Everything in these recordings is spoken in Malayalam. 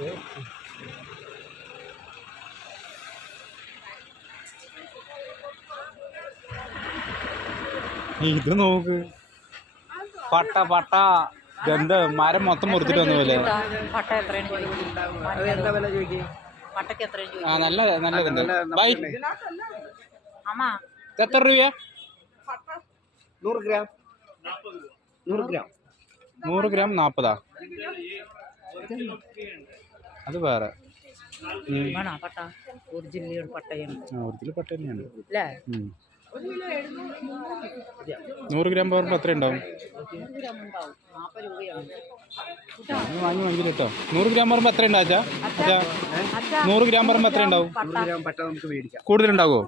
ഇത് നോക്ക്, പട്ട പട്ട ഗന്ധ മരം മൊത്തം മുറിച്ചിട്ട് വന്ന പോലെ. ആ നല്ല നല്ലതുണ്ട്. ബൈ എത്ര രൂപ? 100 ഗ്രാം 100 ഗ്രാം 40. അത് വേറെ ഒറിജിനൽ പട്ട തന്നെയാണ്. 100 ഗ്രാം പറയുമ്പോൾ എത്ര ഉണ്ടാവും? വാങ്ങി കേട്ടോ. 100 ഗ്രാം പറയുമ്പോൾ എത്ര ഉണ്ടാ? 100 ഗ്രാം പറയുമ്പോൾ എത്ര ഉണ്ടാവും? കൂടുതലുണ്ടാവോ?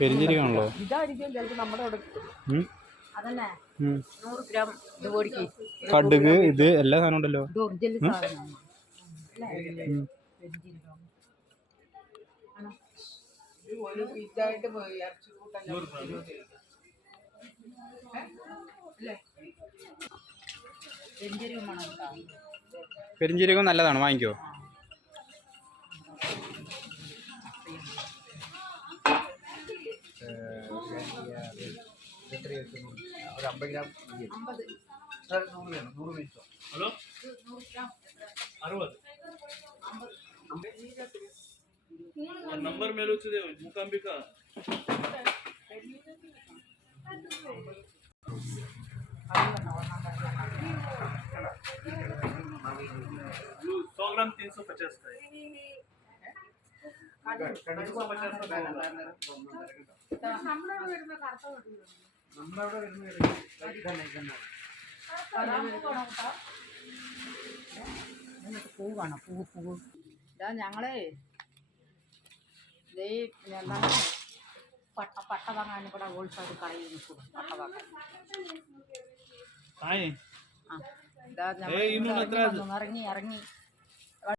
പെരിഞ്ചീരകമാണല്ലോ. കടുക് ഇത് എല്ലാ സാധനം ഉണ്ടല്ലോ. പെരിഞ്ചീരകം നല്ലതാണ്, വാങ്ങിക്കോ. ഒരു 50 ഗ്രാം. ഹലോ 60 नंबर मेल వచ్చింది మూకాంబిక 100 ग्राम 350 का है. പൂവാണ് പൂവ് ഇതാ ഞങ്ങളെ എന്താണ് പട്ട വാങ്ങാൻ ഇവിടെ ഹോൾസെയിൽ കടയിൽ നിൽക്കും. പട്ട വാങ്ങാൻ ഇറങ്ങി